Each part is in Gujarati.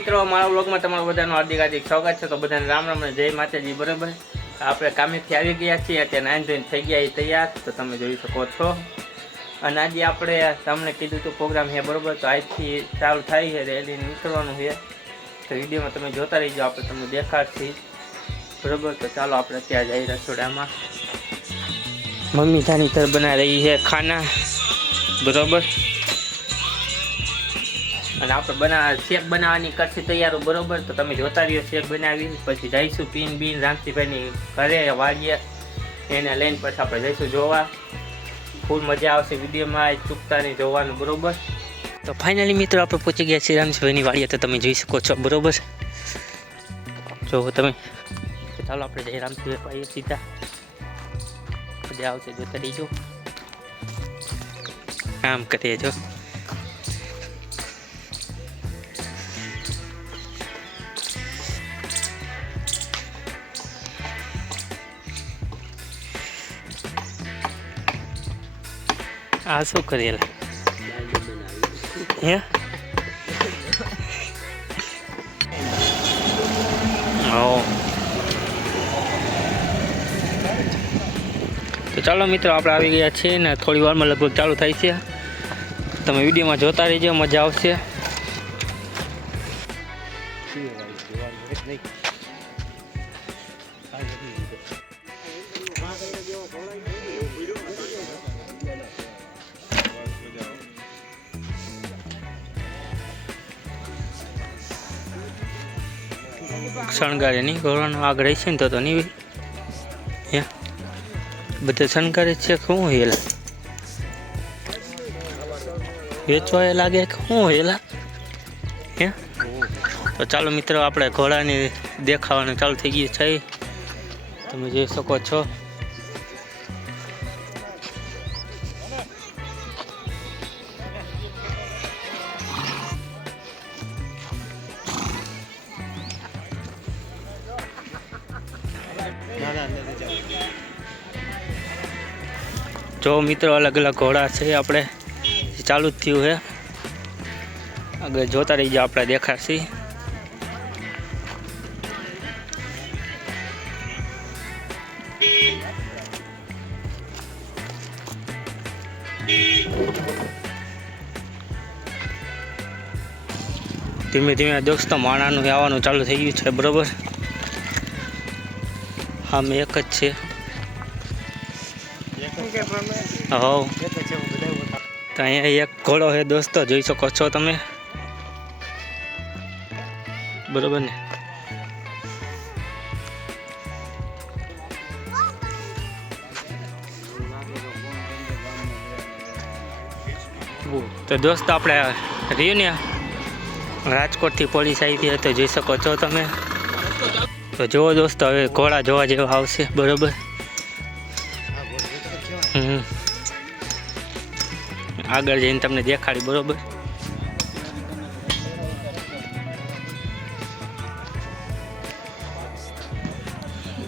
મિત્રો, મારા વ્લોગમાં તમારું બધાનું હાર્દિક સ્વાગત છે। તો બધાને રામ રામ અને જય માતાજી। બરાબર, આપણે કામેથી આવી ગયા છીએ, અત્યારે નાઈન ધોઈને થઈ ગયા એ તૈયાર, તો તમે જોઈ શકો છો। અને આજે આપણે તમને કીધું તો પ્રોગ્રામ છે, બરાબર। તો આજથી ચાલુ થાય છે, રેલી નીકળવાનું છે, તો વિડીયોમાં તમે જોતા રહીજો, આપણે તમને દેખાડશી, બરાબર। તો ચાલો આપણે ત્યાં જઈ રસોડામાં। મમ્મી જાની તર બના રહી છે ખાના, બરાબર। અને આપણે શેક બનાવવાની કરશી તૈયારો, બરોબર। તો તમે જોતા રહ્યો શેક બનાવી, પછી જઈશું પીન બીન રામજીભાઈની ઘરે વાડીએ, એને લઈને પછી આપણે જઈશું જોવા। ફૂલ મજા આવશે વિડીયોમાં, ચૂકતા નહીં જોવાનું, બરોબર। તો ફાઇનલી મિત્રો આપણે પહોંચી ગયા છીએ રામજીભાઈની વાડીએ, તો તમે જોઈ શકો છો, બરોબર। જો તમે, ચાલો આપણે જઈએ રામજીભાઈ પાઈએ સીધા, મજા આવશે જોતા રહીજો, કામ કરીએ જો। આ શું કરેલા હે? તો ચાલો મિત્રો આપણે આવી ગયા છીએ ને થોડી વારમાં લગભગ ચાલુ થાય છે, તમે વિડીયોમાં જોતા રહીજો, મજા આવશે। શણગારે નહીં ઘોડાનો આગ રહી છે ને તો નહીં હે, બધે શણગારે છે કે શું હેલા વેચવા એ લાગે કે શું હેલા હે? તો ચાલો મિત્રો આપણે ઘોડાની દેખાવાનું ચાલુ થઈ ગયું છે, તમે જોઈ શકો છો। જો મિત્રો અલગ અલગ ઘોડા છે, આપણે ચાલુ જ થયું છે, આગળ જોતા રહી જાઓ, આપણે દેખાડશી। ધીમે ધીમે દોસ્તો માણાનું આવવાનું ચાલુ થઈ ગયું છે, બરોબર। હા મેં એક જ છે, હા તો અહીંયા એક ઘોડો છે દોસ્તો, જોઈ શકો છો તમે, બરોબર ને। તો દોસ્તો આપણે રહ્યું ને રાજકોટથી પોલીસ આવી હતી, તો જોઈ શકો છો તમે। તો જુઓ દોસ્તો, હવે ઘોડા જોવા જેવા આવશે, બરોબર। આગળ જઈને તમને દેખાડી, બરોબર।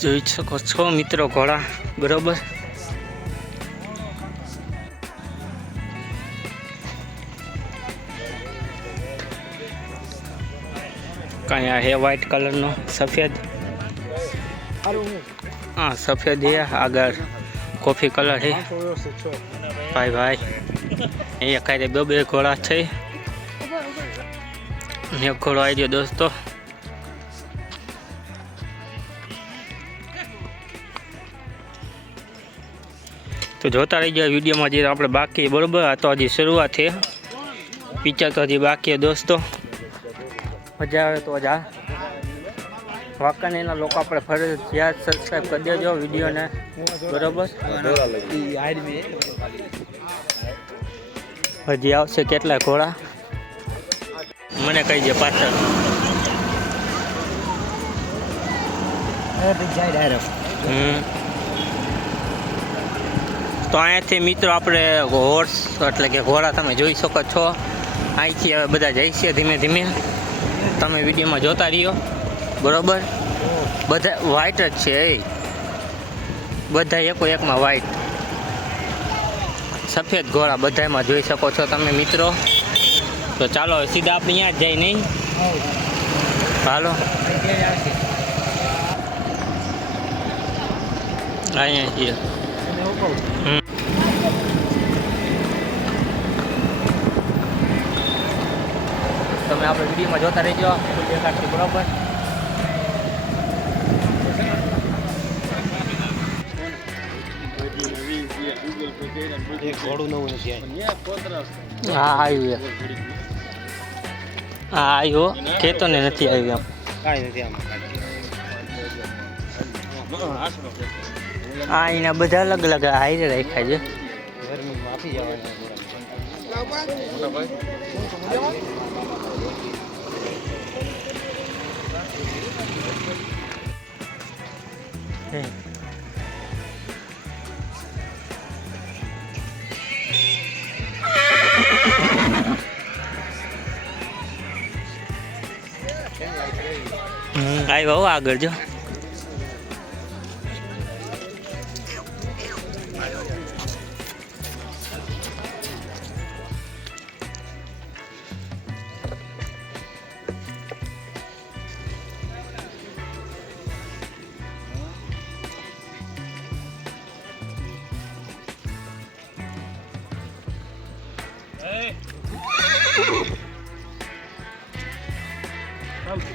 જોઈ શકો છો મિત્રો ઘોડા, બરોબર। કાંઈ આ હે વ્હાઈટ કલરનો સફેદ, હા સફેદ હે, આગળ કોફી કલર છે, ભાઈ ભાઈ અહીંયા કાંઈ બે ઘોડા છે, એક ઘોડો આવી ગયો દોસ્તો। તો જોતા રહી ગયા વિડીયોમાં, જે આપણે બાકી, બરોબર। આ તો હજી શરૂઆત છે, પિક્ચર તો હજી બાકી છે દોસ્તો, મજા આવે તો જ આ વાંકાનેરના લોકો આપણે ફરજિયાત સબસ્ક્રાઈબ કરી દેજો વિડીયોને, બરોબર। હજી આવશે કેટલા ઘોડા, મને કહી દે પાછળ। તો અહીંયાથી મિત્રો આપણે હોર્સ એટલે કે ઘોડા તમે જોઈ શકો છો, અહીંથી હવે બધા જાય છે ધીમે ધીમે, તમે વિડીયોમાં જોતા રહ્યો, બરોબર। બધા વ્હાઈટ જ છે, બધા એકો એકમાં વ્હાઈટ, સફેદ ઘોડા બધામાં જોઈ શકો છો તમે મિત્રો। તો ચાલો સીધા આપણે અહીંયા જ જાય નહીં, હાલો અહીંયા છીએ. તમે આપણે વિડીયોમાં જોતા રહેજો, દેખાડશે બરોબર. હા આવ્યું, હા આવ્યો, કહેતો ને નથી આવ્યું એમ. હા એના બધા અલગ અલગ હાઈરે રાખ્યા છે. આવ્યો આગળ જો.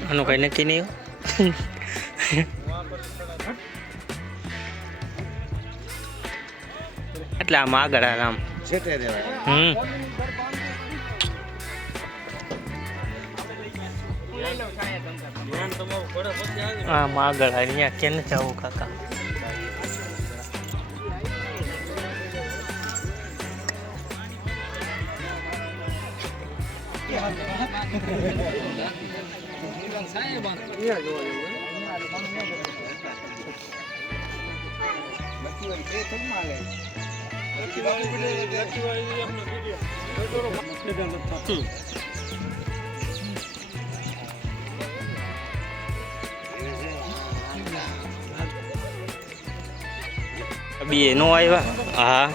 આનું કઈ નક્કી નહીં. એટલે આમ આગળ આમ આમ આગળ અહીંયા કે નથી આવું કાકા. બે નો આવ્યા. હા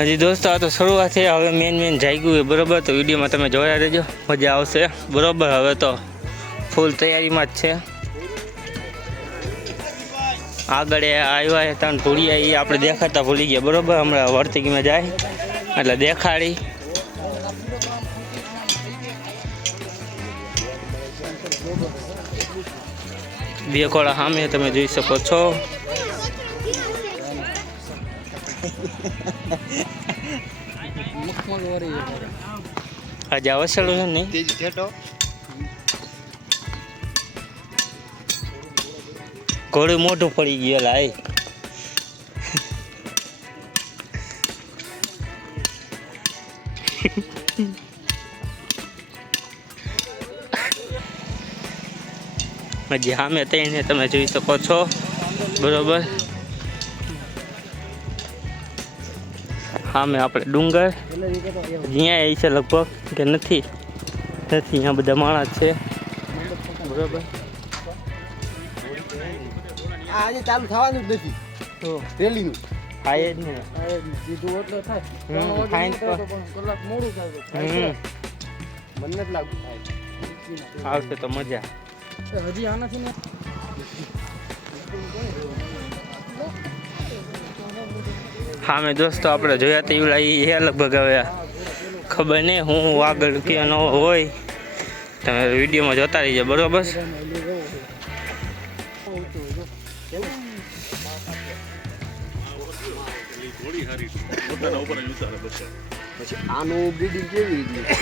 હજી દોસ્તો આ તો શરૂઆત છે. હવે મેન જાગ્યું હોય બરાબર, તો વિડીયોમાં તમે જોયા રહેજો, મજા આવશે બરાબર. હવે તો ફૂલ તૈયારીમાં જ છે. આગળ આવ્યા હતા ધૂળિયા, એ આપણે દેખાતા ભૂલી ગયા બરાબર. હમણાં વર્તિકીમાં જાય એટલે દેખાડી. બે કોળા સામે તમે જોઈ શકો છો. આજે અવસર છે નહીં. ઘોડું મોઢું પડી ગયેલા એ. હજી સામે તઈને તમે જોઈ શકો છો બરોબર. સામે આપણે ડુંગર જ્યાં છે લગભગ કે નથી અહીંયા બધા માણસ છે બરોબર. આજે ચાલુ થવાનું જ નથી તો રેલીનું થાય જ ને. સીધું એટલે થાય કલાક મોડું થાય મને જ લાગુ થાય આવશે તો મજા. હજી આનાથી ને હા મેં દોસ્તો આપણે જોયા તો એવું એ લગભગ હવે ખબર નહીં હું આગળ કે ન હોય, તમે વિડીયોમાં જોતા રહીજો બરોબર. પછી આનું બ્રીડિંગ કેવી રીતે